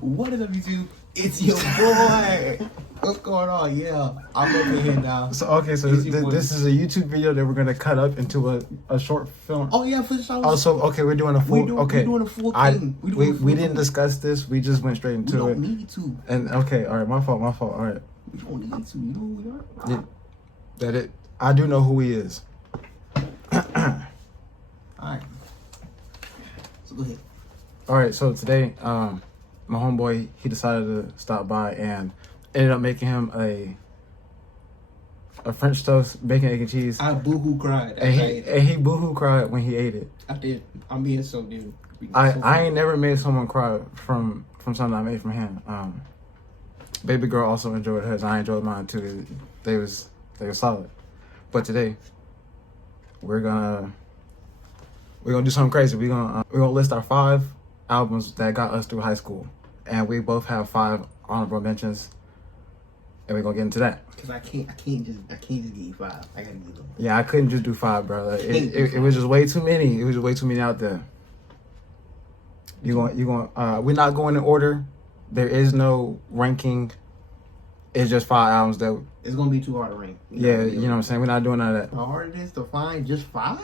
What is up, YouTube? It's your boy. What's going on? Yeah, I'm over here now. So this is a YouTube video that we're gonna cut up into a short film. Oh yeah, for sure. Oh, so we're doing a full. We're doing a full thing. We didn't discuss this. We just went straight into it. We don't need to. And all right, my fault. All right. We don't need to. You know who we are. Yeah, I do know who he is. All right. So go ahead. All right, so today, my homeboy, he decided to stop by and ended up making him a French toast, bacon, egg, and cheese. I boohoo cried. And he boohoo cried when he ate it. I did. I'm being so dude. I ain't never made someone cry from something I made from him. Baby girl also enjoyed hers. I enjoyed mine too. They was solid. But today, we're gonna do something crazy. We're gonna list our 5 albums that got us through high school, and we both have 5 honorable mentions, and we're gonna get into that. Cause I can't just give you 5. I gotta give them. Yeah, I couldn't just do 5, bro. It was just way too many. It was way too many out there. We're not going in order. There is no ranking. It's just 5 albums that. It's gonna be too hard to rank. Yeah, you know what I'm saying. We're not doing none of that. How hard it is to find just 5?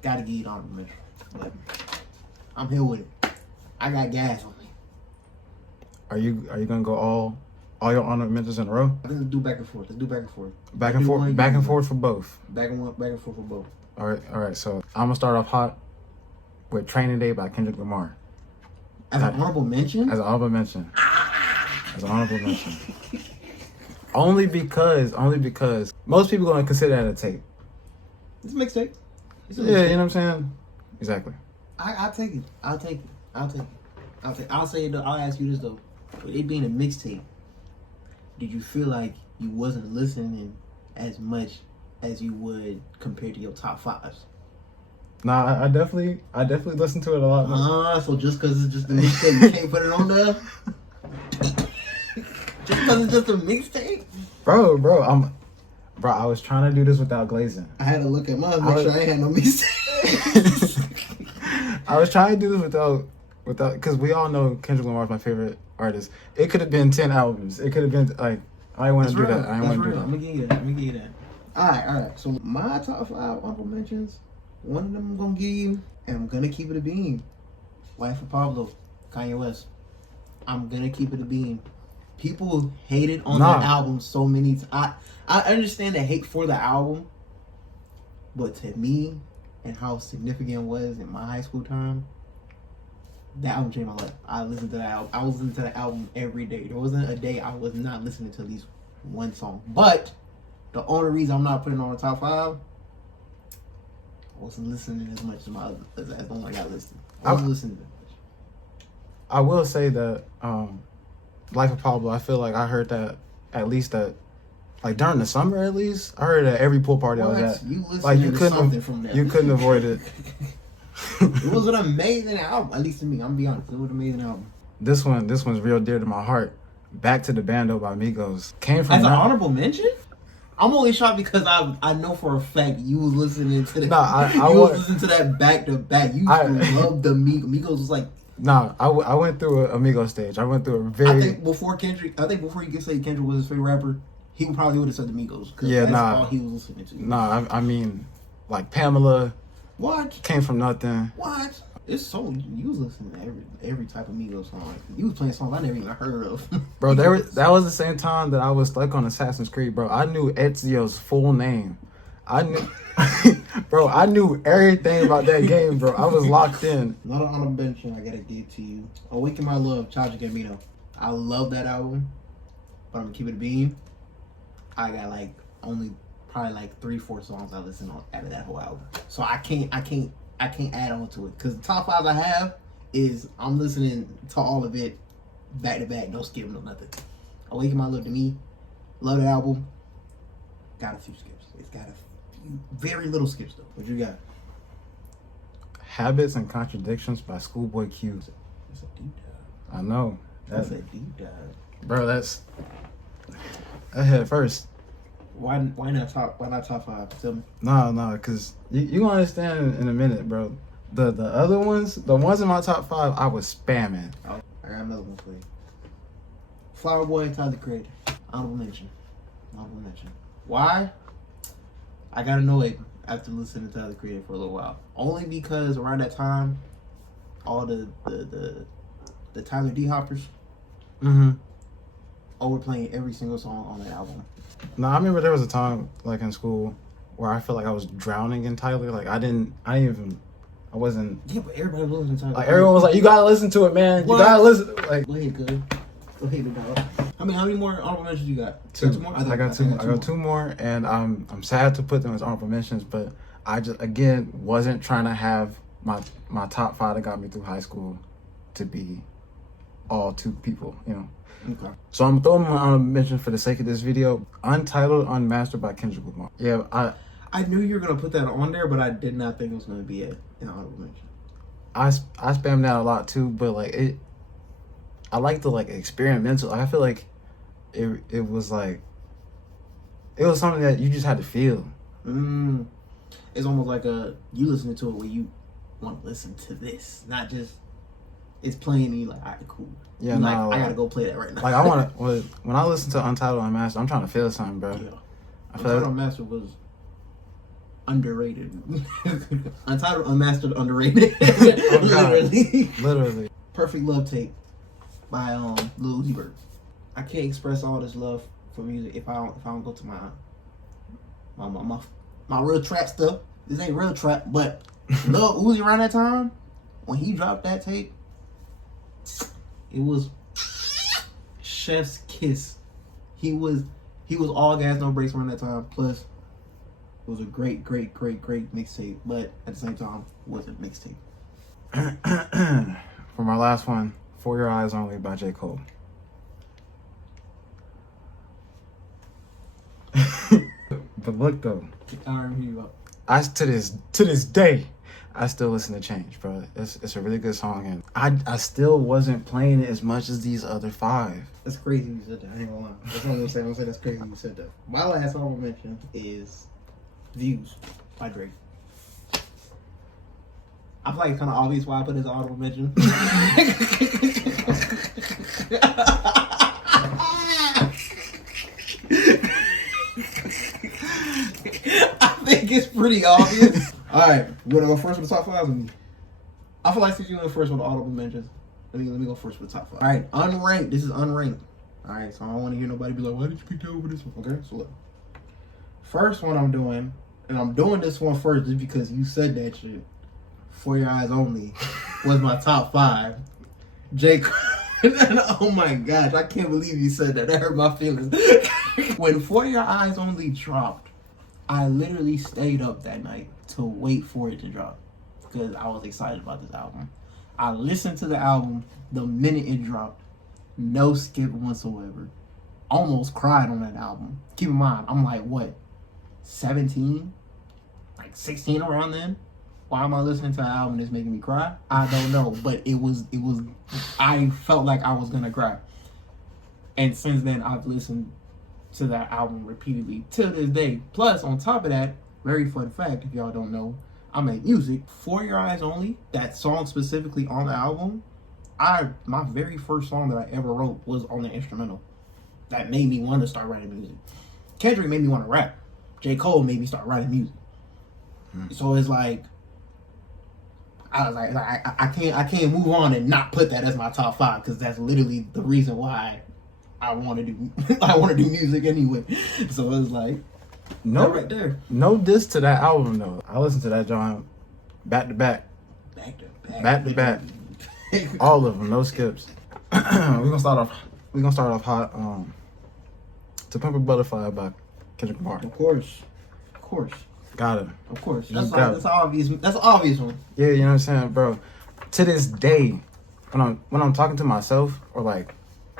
Gotta give you honorable mention. But I'm here with it. I got gas on me. Are you gonna go all your honorable mentions in a row? Let's do back and forth. Let's do back and forth. Back and forth for both. Back and forth for both. All right. So I'm gonna start off hot with "Training Day" by Kendrick Lamar. As an honorable mention. As an honorable mention. As an honorable mention. Only because most people gonna consider that a tape. It's a mixtape. Yeah, you know what I'm saying? Exactly. I'll take it. I'll say it though. I'll ask you this though. With it being a mixtape, did you feel like you wasn't listening as much as you would compared to your top 5s? Nah, I definitely listen to it a lot more. So just because it's just a mixtape, you can't put it on there? Just because it's just a mixtape? Bro, I was trying to do this without glazing. I had to look at mine, make sure I ain't had no mixtape. I was trying to do this without, because we all know Kendrick Lamar is my favorite artist. It could have been 10 albums. It could have been like, I didn't want to do that. I didn't want to do that. I'm gonna give you that. All right. So my top 5 honorable mentions. One of them I'm gonna give you, and I'm gonna keep it a beam. Life of Pablo, Kanye West. I'm gonna keep it a beam. People hated on that album so many times. I understand the hate for the album, but to me, and how significant it was in my high school time, that album changed my life. I listened to that album. I was listening to the album every day. There wasn't a day I was not listening to at least one song. But the only reason I'm not putting it on the top 5, I wasn't listening as much as the one I got listed. I wasn't listening that much. I will say that Life of Pablo, I feel like I heard that at least like during the summer at least. I heard it at every pool party I was at. You listened to something from that. You couldn't avoid it. It was an amazing album, at least to me. I'm gonna be honest, it was an amazing album. This one's real dear to my heart. Back to the Bando by Migos. Came from as an honorable mention? I'm only shocked because I know for a fact you was listening to that. I was listening to that back to back. You loved the Migos. Migos was like. I went through a Migos stage. I went through a very. I think before you could say Kendrick was his favorite rapper, he probably would have said the Migos. Yeah, that's all he was listening to. I mean, like Pamela. What? Came from nothing. What? It's so you was listening to every type of Migos song. You was playing songs I never even heard of. Bro, that was the same time that I was stuck on Assassin's Creed, bro. I knew Ezio's full name. I knew everything about that game, bro. I was locked in. Another honorable mention I gotta give to you. Awaken My Love, Childish Gambino. I love that album, but I'm gonna keep it a beam. I got probably 3-4 songs I listen on out of that whole album. So I can't add on to it. Cause the top 5 I have is I'm listening to all of it back to back, no skipping, no nothing. Awaken My Love to me. Love the album. Got a few skips. It's got a few very little skips though. What you got? Habits and Contradictions by Schoolboy Q. That's a deep dive. I know. That's a deep dive. Bro, that hit first. Why not top 5? Tell me. No, cause you gonna understand in a minute, bro. The other ones, the ones in my top 5, I was spamming. Oh, I got another one for you. Flower Boy and Tyler the Creator. Honorable mention. Why? I got annoyed after listening to Tyler the Creator for a little while. Only because around that time, all the Tyler D hoppers overplaying every single song on the album. No, I remember there was a time like in school where I felt like I was drowning in Tyler. Like I wasn't. Yeah, but everybody was listening to Tyler. Like everyone was like, "You gotta listen to it, man. What? You gotta listen." Like, go ahead, good. Go ahead, dog. How many more honorable mentions you got? Two. Two more? I got two more, and I'm sad to put them as honorable mentions, but I just again wasn't trying to have my top 5 that got me through high school to be all 2 people, you know. Okay. So I'm throwing my honorable mention for the sake of this video. Untitled, Unmastered by Kendrick Lamar. Yeah, I knew you were gonna put that on there, but I did not think it was gonna be an honorable mention. I spam that a lot too, but like I like the like experimental. Like, I feel like it was something that you just had to feel. It's almost like you listening to it where you want to listen to this, not just it's playing and you like, all right, cool. Yeah, no, like, I gotta go play that right now. Like I want to when I listen to Untitled Unmastered, I'm trying to feel something, bro. Yeah, Untitled Unmastered was underrated. Untitled Unmastered underrated. Literally. Perfect Love Tape by Lil Uzi Vert. I can't express all this love for music if I don't go to my real trap stuff. This ain't real trap, but Lil Uzi around that time when he dropped that tape, it was chef's kiss. He was all gas no brakes around that time. Plus, it was a great mixtape, but at the same time, wasn't mixtape. For my last one, For Your Eyes Only by J. Cole. But look though, to this day, I still listen to Change, bro. It's a really good song, and I still wasn't playing it as much as these other 5. That's crazy you said that. I ain't gonna lie. That's what I'm gonna say. That's crazy you said that. My last honorable mention is Views by Drake. I feel like it's kind of obvious why I put it as an honorable mention. I think it's pretty obvious. Alright, you wanna go first with the top 5? I feel like since you went first with the honorable mentions, let me go first with the top 5. Alright, unranked. This is unranked. Alright, so I don't want to hear nobody be like, why did you pick that over this one? Okay, so look. First one I'm doing, and I'm doing this one first just because you said that shit. For Your Eyes Only was my top 5. J. Cole. Oh my gosh, I can't believe you said that. That hurt my feelings. When For Your Eyes Only dropped, I literally stayed up that night to wait for it to drop because I was excited about this album. I listened to the album the minute it dropped, no skip whatsoever. Almost cried on that album. Keep in mind, I'm like, what, 17? Like 16 around then? Why am I listening to an album that's making me cry? I don't know, but it was, I felt like I was gonna cry. And since then, I've listened to that album repeatedly to this day. Plus, on top of that, very fun fact, if y'all don't know, I make music. For Your Eyes Only, that song specifically on the album, my very first song that I ever wrote was on the instrumental. That made me want to start writing music. Kendrick made me want to rap. J. Cole made me start writing music. So it's like, I was like, I can't move on and not put that as my top 5 because that's literally the reason why I want to do music anyway. So it was like, no, right there. No diss to that album though. I listened to that John back to back. All of them, no skips. We're gonna start off hot. To Pimp a Butterfly by Kendrick Lamar. Of course. Got it. Of course. That's obvious. That's an obvious one. Yeah, you know what I'm saying, bro. To this day, when I'm talking to myself or like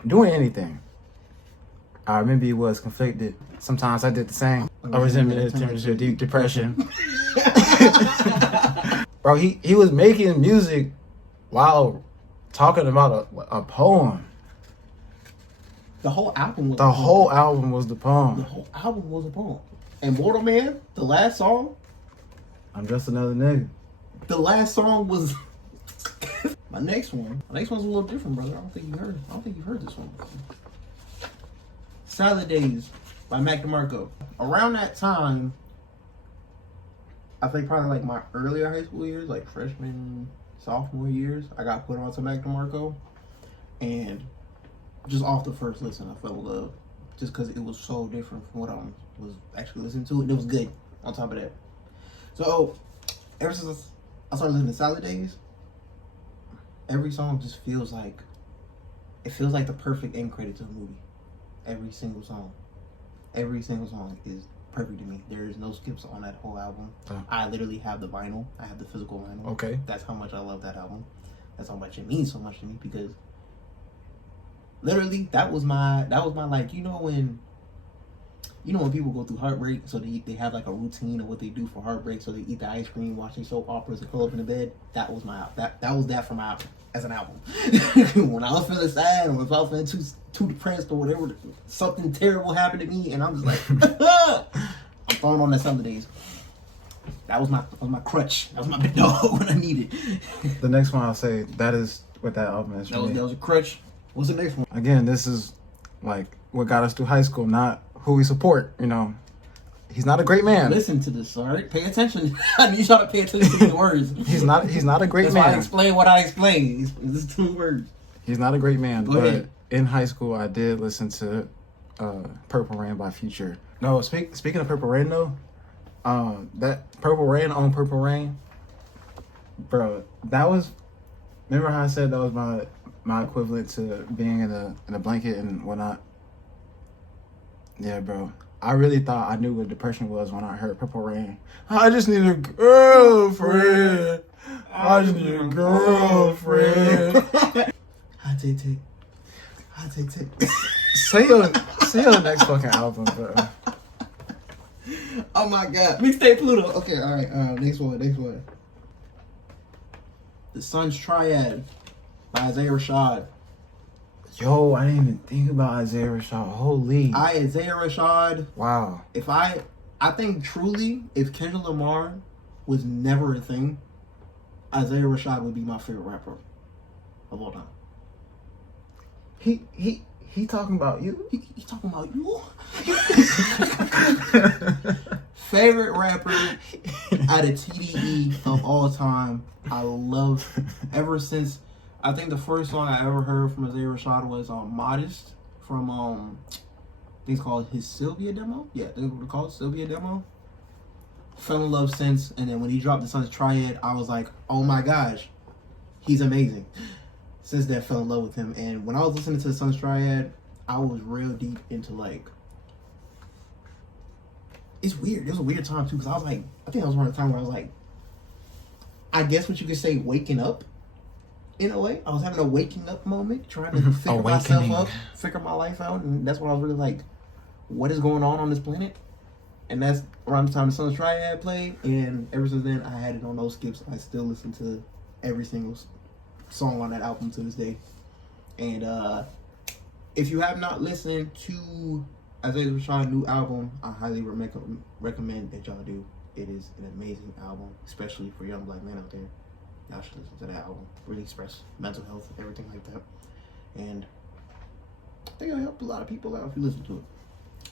doing anything, I remember he was conflicted. Sometimes I did the same. A resentment turned into a deep depression. Bro, he was making music while talking about a poem. The whole album was the poem. The whole album was a poem. And Mortal Man, the last song, I'm just another nigga. The last song was My next one's a little different, brother. I don't think you've heard this one before. Salad Days by Mac DeMarco. Around that time, I think probably like my earlier high school years, like freshman, sophomore years, I got put onto Mac DeMarco, and just off the first listen, I fell in love, just because it was so different from what I was actually listening to, and it was good. On top of that, so ever since I started listening to Salad Days, every song just feels like the perfect end credit to a movie. Every single song is perfect to me. There is no skips on that whole album. I literally have the vinyl. I have the physical vinyl. Okay. That's how much I love that album. That's how much it means so much to me, because literally that was my like, when people go through heartbreak, so they have like a routine of what they do for heartbreak. So they eat the ice cream, watching soap operas, and curl up in the bed. That was that for my album as an album. When I was feeling sad, or if I was feeling too depressed, or whatever, something terrible happened to me, and I'm just like, I'm throwing on that Salad Days. That was my crutch. That was my big dog when I needed. The next one I'll say, that is what that album is. That was a crutch. What's the next one? Again, this is like what got us through high school, not who we support. He's not a great man. Listen to this, all right? Pay attention. I need y'all to pay attention to the words. He's not a great That's man. why I explain what I explained. This is 2 words. He's not a great man. Go ahead. In high school, I did listen to Purple Rain by Future. No, speaking of Purple Rain though, that Purple Rain on Purple Rain, bro, that was. Remember how I said that was my equivalent to being in a blanket and whatnot. Yeah, bro. I really thought I knew what depression was when I heard Purple Rain. I just need a girlfriend. I just need a girlfriend. I take. Say your next fucking album, bro. Oh my god. Mixtape Pluto. Okay, alright. Next one. The Sun's Triad by Isaiah Rashad. Yo, I didn't even think about Isaiah Rashad. Holy. Isaiah Rashad. Wow. I think truly, if Kendrick Lamar was never a thing, Isaiah Rashad would be my favorite rapper of all time. He talking about you? He talking about you? Favorite rapper out of TDE of all time. I love, ever since, I think the first song I ever heard from Isaiah Rashad was Modest from, I think it's called his Sylvia demo. Yeah, they were called Sylvia demo. Fell in love since, and then when he dropped The Sun's Triad, I was like, oh my gosh, he's amazing. Since then, fell in love with him. And when I was listening to The Sun's Triad, I was real deep into like, it's weird. It was a weird time too, because I was like, I think I was around the time where I was like, I guess what you could say, waking up. In a way, I was having a waking up moment, trying to figure myself up, figure my life out, and that's when I was really like, what is going on this planet? And that's around the time The Sun's Triad played, and ever since then, I had it on no skips. I still listen to every single song on that album to this day. And if you have not listened to Isaiah Rashad's new album, I highly recommend that y'all do. It is an amazing album, especially for young black men out there. Y'all should listen to that album. Really express mental health, everything like that. And I think it'll help a lot of people out if you listen to it.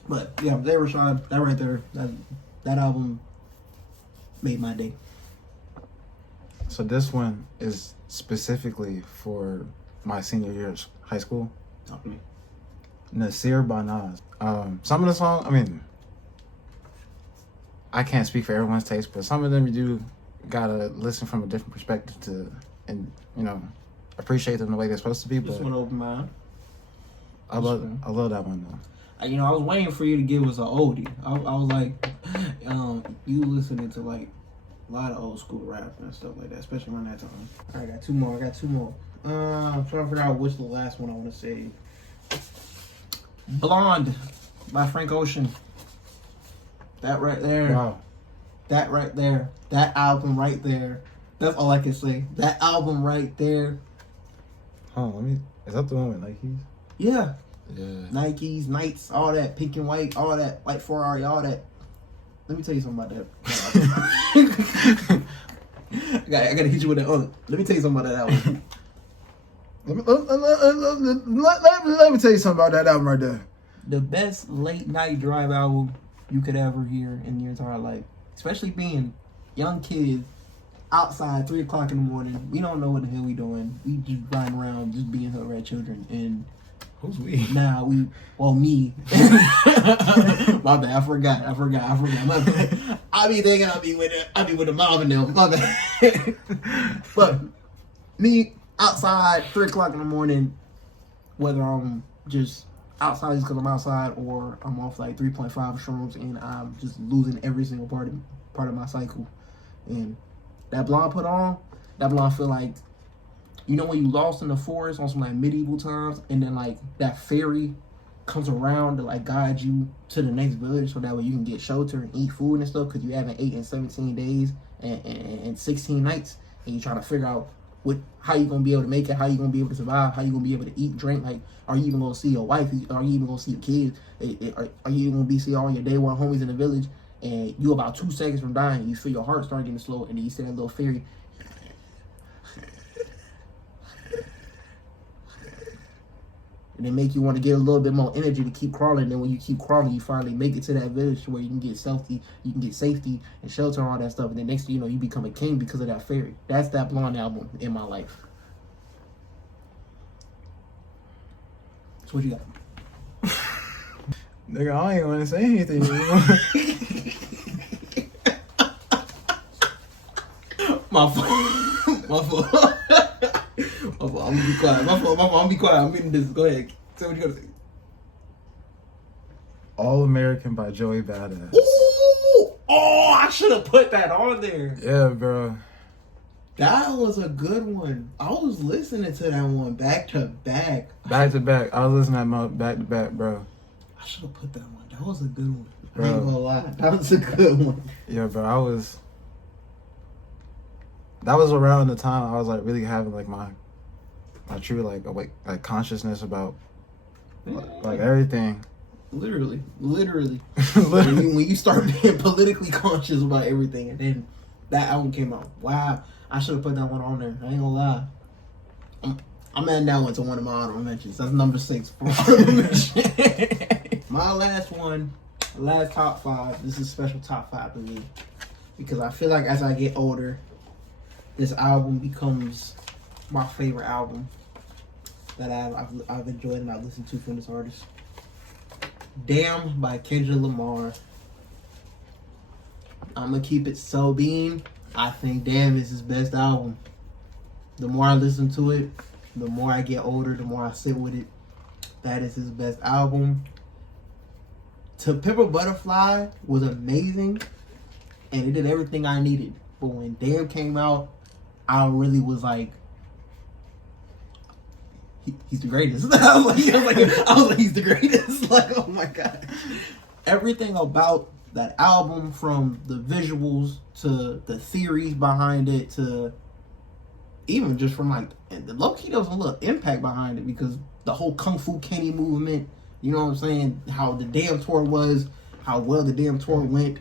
But yeah, Isaiah Rashad, that right there, that album made my day. So this one is specifically for my senior year of high school. Talk to me. Nasir by Nas. Some of the songs, I mean, I can't speak for everyone's taste, but some of them you do gotta listen from a different perspective to, and appreciate them the way they're supposed to be. Just But want to open my eye. I love that one though. I was waiting for you to give us an oldie. I was like, you listening to like a lot of old school rap and stuff like that, especially around that time. All right, I got two more. I'm trying to figure out which the last one I want to say. Blonde by Frank Ocean. That right there. Wow. That right there. That album right there. That's all I can say. That album right there. Is that the one with Nikes? Yeah. Yeah. Nikes, Knights, all that, pink and white, all that, white Ferrari, all that. Let me tell you something about that. I gotta hit you with that. Let me tell you something about that album. Let me tell you something about that album right there. The best late night drive album you could ever hear in your entire life. Especially being young kids outside 3 o'clock in the morning. We don't know what the hell we doing. We just riding around just being hood rat children. And who's we? Nah, me. My bad, I forgot. My bad. I be thinking I be with the mom and them. My bad. But me outside 3 o'clock in the morning, whether I'm just outside just because I'm outside or I'm off like 3.5 shrooms and I'm just losing every single part of my cycle. And that blonde put on, that blonde feel like, you know when you lost in the forest on some like medieval times and then like that fairy comes around to like guide you to the next village so that way you can get shelter and eat food and stuff because you haven't ate in 17 days and 16 nights and you trying to figure out how you gonna be able to make it, how you gonna be able to survive, how you gonna be able to eat, drink, like are you even gonna see your wife, are you even gonna see your kids, are you even gonna see all your day one homies in the village and you about 2 seconds from dying, you feel your heart start getting slow and then you see that little fairy and they make you want to get a little bit more energy to keep crawling. And then when you keep crawling, you finally make it to that village where you can get safety and shelter and all that stuff. And then next thing you know, you become a king because of that fairy. That's that blonde album in my life. So what you got? Nigga, I ain't want to say anything anymore. My fault. I'm gonna be quiet. My fault. I'm gonna be quiet. I'm reading this. Go ahead. Say what you gotta say. All American by Joey Badass. Ooh! Oh, I should have put that on there. Yeah, bro. That was a good one. I was listening to that one back to back. Back to back. I was listening to that back to back, bro. I should have put that one. That was a good one. Bro. I ain't gonna lie. That was a good one. Yeah, bro. That was around the time I was like really having like my true like awake like consciousness about like everything. Literally. When you start being politically conscious about everything, and then that album came out. Wow, I should have put that one on there. I ain't gonna lie. I'm adding that one to one of my honorable mentions. That's number 6 for honorable mention. My last top 5. This is a special top 5 to me because I feel like as I get older, this album becomes my favorite album that I've enjoyed and I've listened to from this artist. Damn by Kendrick Lamar. I'm gonna keep it so bean. I think Damn is his best album. The more I listen to it, the more I get older, the more I sit with it. That is his best album. To Pimp a Butterfly was amazing and it did everything I needed. But when Damn came out, I really was like, he's the greatest. I was like, he's the greatest. Like, oh my God. Everything about that album, from the visuals to the theories behind it to even just from like, the low-key there was a little impact behind it because the whole Kung Fu Kenny movement, you know what I'm saying? How the Damn tour was, how well the Damn tour went.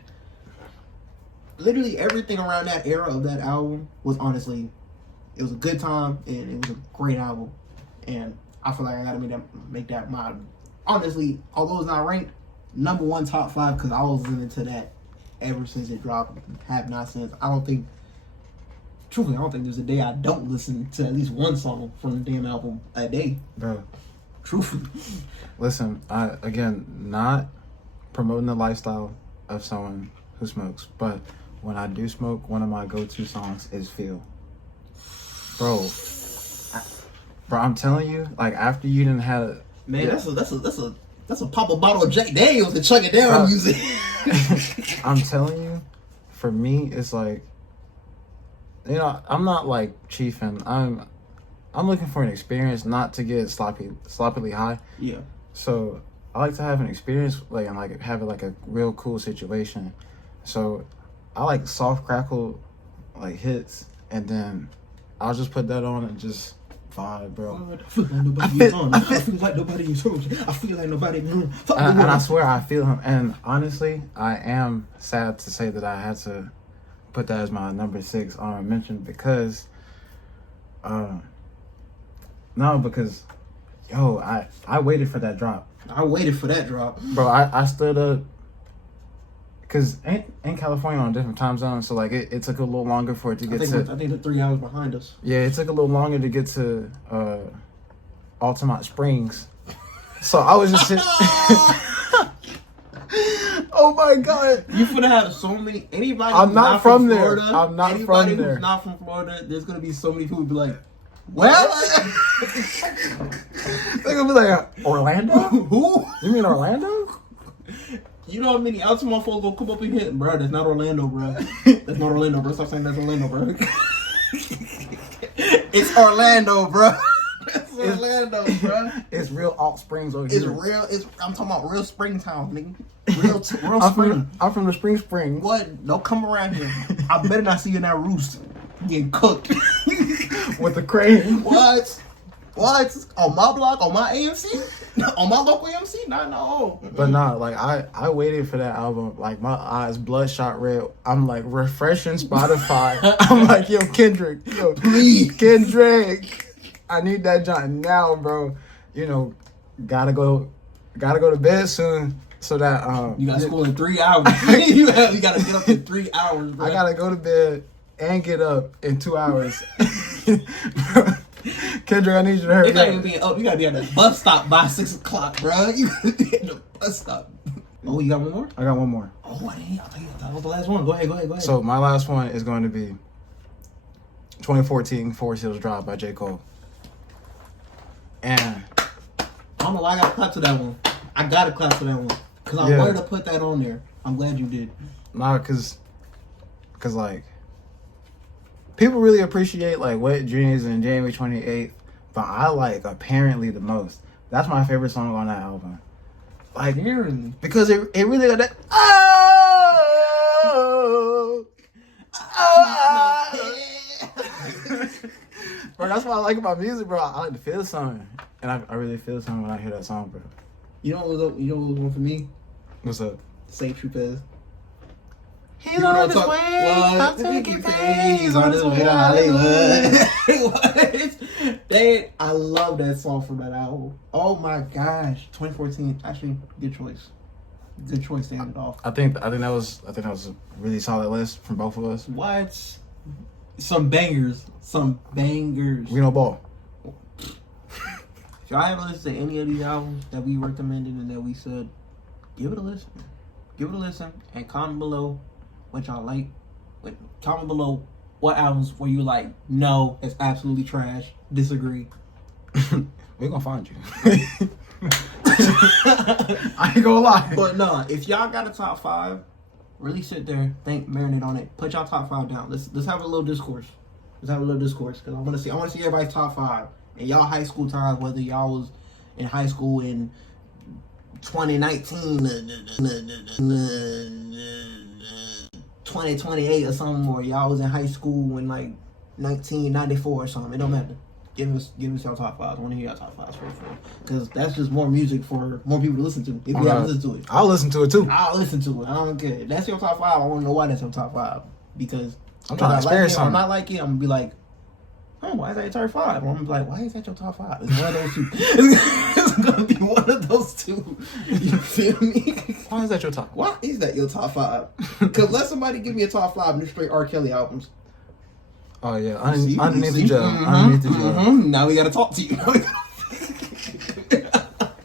Literally everything around that era of that album was honestly, it was a good time and it was a great album. And I feel like I gotta make that my, honestly, although it's not ranked, number 1 top 5 because I was listening to that ever since it dropped. Have not since. Truthfully, I don't think there's a day I don't listen to at least one song from the Damn album a day. Bro. Truthfully. Listen, I, again, not promoting the lifestyle of someone who smokes, but when I do smoke, one of my go-to songs is Feel. Bro, I'm telling you, like after you didn't have, man, yeah. that's a pop a bottle of Jack Daniels and chug it down music. I'm telling you, for me, it's like, you know, I'm not like chiefing. I'm looking for an experience, not to get sloppily high. Yeah. So I like to have an experience, like, and like have it like a real cool situation. So I like soft crackle, like hits, and then I'll just put that on and just vibe, bro. I feel like nobody told you. I feel like nobody. And I swear I feel him. And honestly, I am sad to say that I had to put that as my number 6 honorable mention because No, because, yo, I waited for that drop. I waited for that drop. Bro, I stood up. Because ain't California on a different time zone, so like it took a little longer for it to get I think they're 3 hours behind us. Yeah, it took a little longer to get to Altamont Springs. So I was just sitting. Oh my god! You finna have so many. Anybody? I'm not from there. Florida, I'm not from anybody there. who's not from Florida, there's gonna be so many people be like, "Well," they're gonna be like, Orlando? Who? You mean Orlando? You know how many Altamont folks gonna come up in here, bro? That's not Orlando, bro. That's not Orlando, bro. Stop saying that's Orlando, bro. It's Orlando, bro. It's Orlando, bro. It's real Alt Springs over here. It's real. I'm talking about real Springtown, nigga. Real spring. I'm from the Spring. What? Don't come around here. I better not see you in that roost getting cooked With the crane. What? On my block? On my AMC? On my local AMC? No. But nah, like I waited for that album. Like my eyes bloodshot red. I'm like refreshing Spotify. I'm like, yo, Kendrick, Please. Kendrick, I need that joint now, bro. You know, gotta go to bed soon so that you got school in 3 hours. you gotta get up in 3 hours, bro. I gotta go to bed and get up in 2 hours. Kendrick, I need you to hurry up. You gotta be at the bus stop by 6 o'clock, bro. You gotta be at the bus stop. Oh, you got one more? I got one more. Oh, I thought that was the last one. Go ahead. So my last one is going to be 2014 Forest Hills Drive by J. Cole. And I don't know why I gotta clap to that one. I gotta clap to that one. Because I wanted to put that on there. I'm glad you did. Nah, cause like people really appreciate like Wet Dreams and January 28th, but I like Apparently the most. That's my favorite song on that album. Like, Apparently. Because it really got that bro, that's what I like about music, bro. I like to feel something. And I really feel something when I hear that song, bro. You know what was one for me? What's up? Saint Tropez. He's on his way. I'm taking phase on his way to Hollywood. What? I love that song from that album. Oh my gosh, 2014. Actually, good choice. Good choice to end it off. I think that was a really solid list from both of us. What? Some bangers. We know ball. If y'all haven't listened to any of these albums that we recommended and that we said, give it a listen. And comment below what y'all like. Comment below what albums were you like, no, it's absolutely trash, disagree. We're gonna find you. I ain't gonna lie. But no, if y'all got a top 5, really sit there, marinate on it. Put y'all top 5 down. Let's have a little discourse. Because I want to see everybody's top 5 and y'all high school times, whether y'all was in high school in 2019, 2028 or something, or y'all was in high school in like 1994 or something. It don't matter. Give us y'all top 5s. I want to hear y'all top 5s for because that's just more music for more people to listen to. If you haven't listened to it, I'll listen to it too. I'll listen to it. I don't care. If that's your top 5, I want to know why that's your top 5 because I'm trying to experience something. If I'm not like it, I'm gonna be like, oh, why is that your top 5? I'm gonna be like, why is that your top 5? It's one of those two. It's gonna be one of those two. You feel me? Why is that your top? Why is that your top 5? Because let somebody give me a top 5 new straight R. Kelly albums. Oh yeah, underneath the jail. Underneath the jail. Now we gotta talk to you.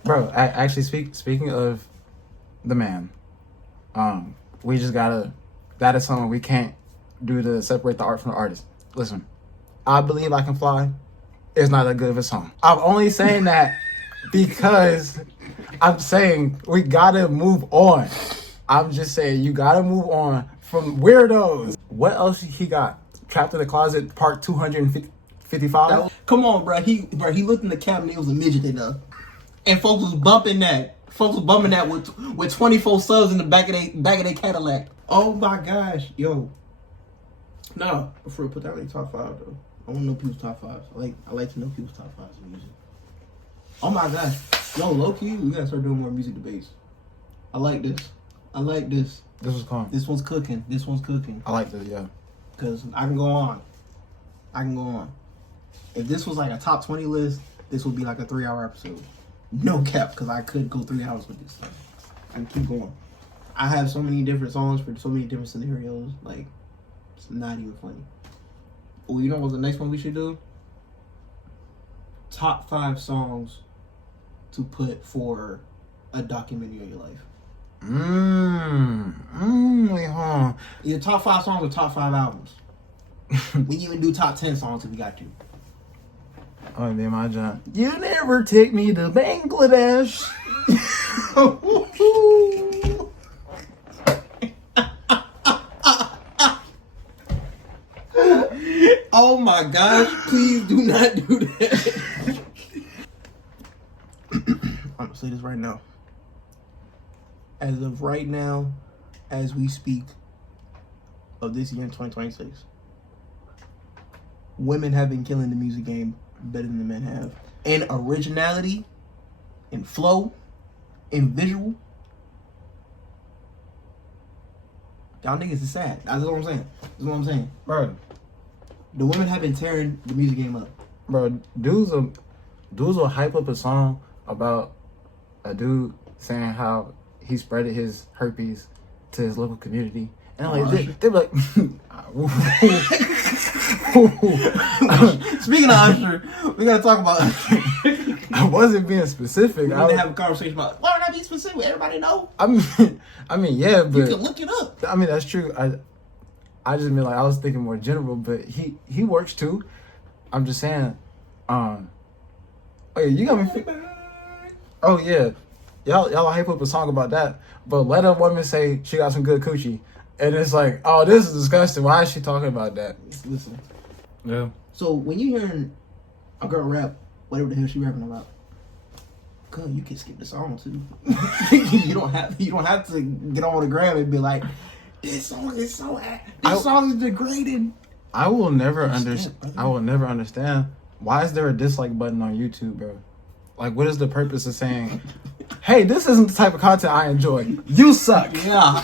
Bro, actually, speaking of the man, we just gotta. That is something we can't do to separate the art from the artist. Listen, I Believe I Can Fly is not that good of a song. I'm only saying that because I'm saying we gotta move on. I'm just saying you gotta move on from weirdos. What else he got? Trapped in the Closet, part 255. Come on, bro. He looked in the cabinet. He was a midget enough, and folks was bumping that. With 24 subs in the back of their Cadillac. Oh my gosh, yo. No, before we put that in the top 5 though, I want to know people's top 5s. I like to know people's top 5s of music. Oh my gosh, yo, low key, we gotta start doing more music debates. I like this. This was calm. This one's cooking. I like this, yeah. Because I can go on. If this was like a top 20 list, this would be like a 3-hour episode. No cap, because I could go 3 hours with this. And keep going. I have so many different songs for so many different scenarios. Like, it's not even funny. Oh, you know what the next one we should do? Top 5 songs to put for a documentary of your life. Wait, hold on. Either top 5 songs or top 5 albums. We even do top 10 songs if we got to. Oh, man, my job. You never take me to Bangladesh. Oh my gosh, please do not do that. I'm gonna say this right now. As of right now, as we speak of this year in 2026, women have been killing the music game better than the men have. In originality, in flow, in visual. Y'all niggas is sad. That's what I'm saying. That's what I'm saying. Bro. The women have been tearing the music game up. Bro, dudes will hype up a song about a dude saying how he spreaded his herpes to his local community. And they're like, speaking of Usher, we gotta talk about Usher. I wasn't being specific. We need to have a conversation about why would I be specific? Everybody know. I mean, yeah, but you can look it up. I mean, that's true. I just mean like I was thinking more general, but he works too. I'm just saying. Oh yeah, you got me. Oh yeah, y'all hype up a song about that, but let a woman say she got some good coochie, and it's like, oh, this is disgusting. Why is she talking about that? Listen. Yeah. So when you hearing a girl rap, whatever the hell she rapping about, girl, you can skip the song too. you don't have to get on the gram and be like, this song is so this song is degrading. I will never understand. Why is there a dislike button on YouTube, bro? Like, what is the purpose of saying, hey, this isn't the type of content I enjoy. You suck. Yeah.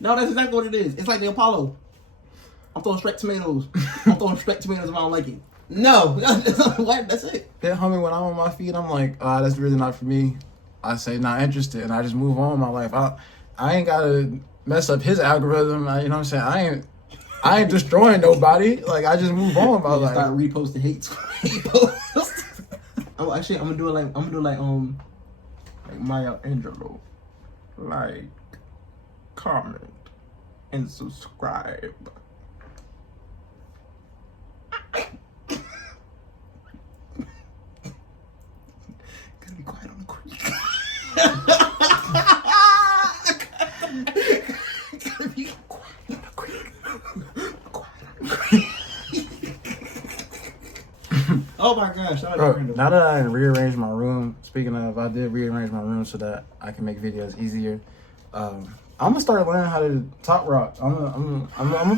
No, that's exactly what it is. It's like the Apollo. I'm throwing straight tomatoes. if I don't like it. No. That's it. That homie, when I'm on my feed, I'm like, that's really not for me. I say, not interested, and I just move on with my life. I ain't gotta mess up his algorithm. You know what I'm saying? I ain't destroying nobody. Like, I just move on with my life. Start reposting hate posts. Oh, actually, I'm gonna do like Maya Angelou, like, comment and subscribe. Gotta be quiet on the creek. Gotta be quiet on the creek. Oh my gosh! Bro, now that I rearranged my room, speaking of, I did rearrange my room so that I can make videos easier. I'm gonna start learning how to top rock. I'm gonna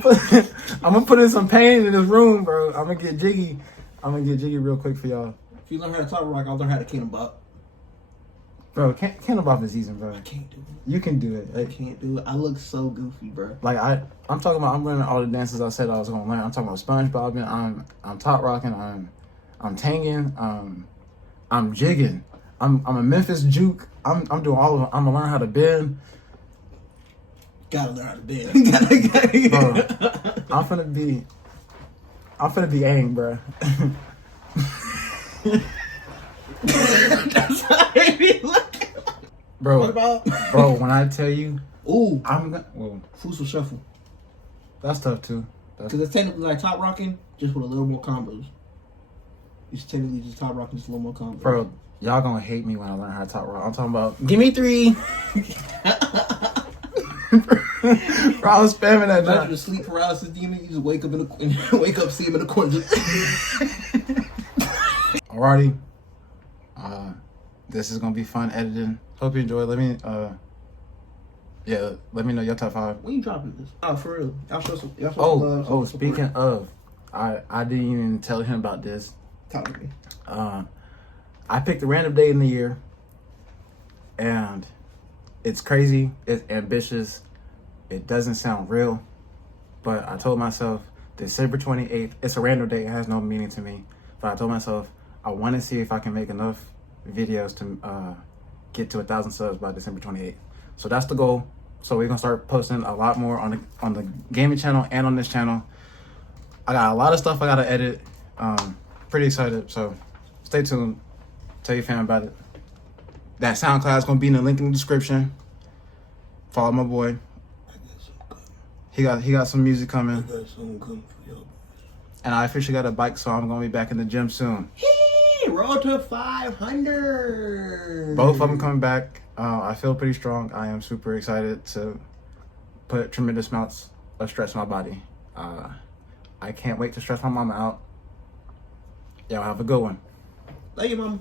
put in some pain in this room, bro. I'm gonna get jiggy real quick for y'all. If you learn how to top rock, I'll learn how to kingdom bop. Bro, can't bop is easy, bro. I can't do it. You can do it. I can't do it. I look so goofy, bro. Like I'm talking about. I'm learning all the dances I said I was gonna learn. I'm talking about SpongeBobbing. I'm top rocking. I'm tanging. I'm jigging. I'm a Memphis juke. I'm doing all of them. I'm gonna learn how to bend. Gotta learn how to bend. Bro, I'm finna be ang, bro. That's how I look. Bro, when I tell you, ooh, I'm gonna. Well, Fuso Shuffle. That's tough too. Because it's technically like top rocking, just with a little more combos. It's technically just top rocking, just a little more combos. Bro, y'all gonna hate me when I learn how to top rock. I'm talking about, give me 3. Bro, I was spamming that. After the sleep paralysis demon, you just wake up see him in the corner. Alrighty. This is gonna be fun editing. Hope you enjoy. Let me know your top 5. When you dropping this? Oh, for real. Y'all show some love. Speaking of, I didn't even tell him about this. Talk to me. I picked a random day in the year, and it's crazy, it's ambitious, it doesn't sound real, but I told myself December 28th, it's a random day, it has no meaning to me, but I told myself I want to see if I can make enough videos to get to 1,000 subs by December 28th. So that's the goal. So we're gonna start posting a lot more on the gaming channel and on this channel. I got a lot of stuff I gotta edit. Pretty excited. So stay tuned. Tell your fam about it. That SoundCloud is gonna be in the link in the description. Follow my boy. He got some music coming. I got something coming for y'all. And I officially got a bike, so I'm gonna be back in the gym soon. Hey, roll to 500. Both of them coming back. I feel pretty strong. I am super excited to put tremendous amounts of stress on my body. I can't wait to stress my mama out. Y'all have a good one. Love you, mama.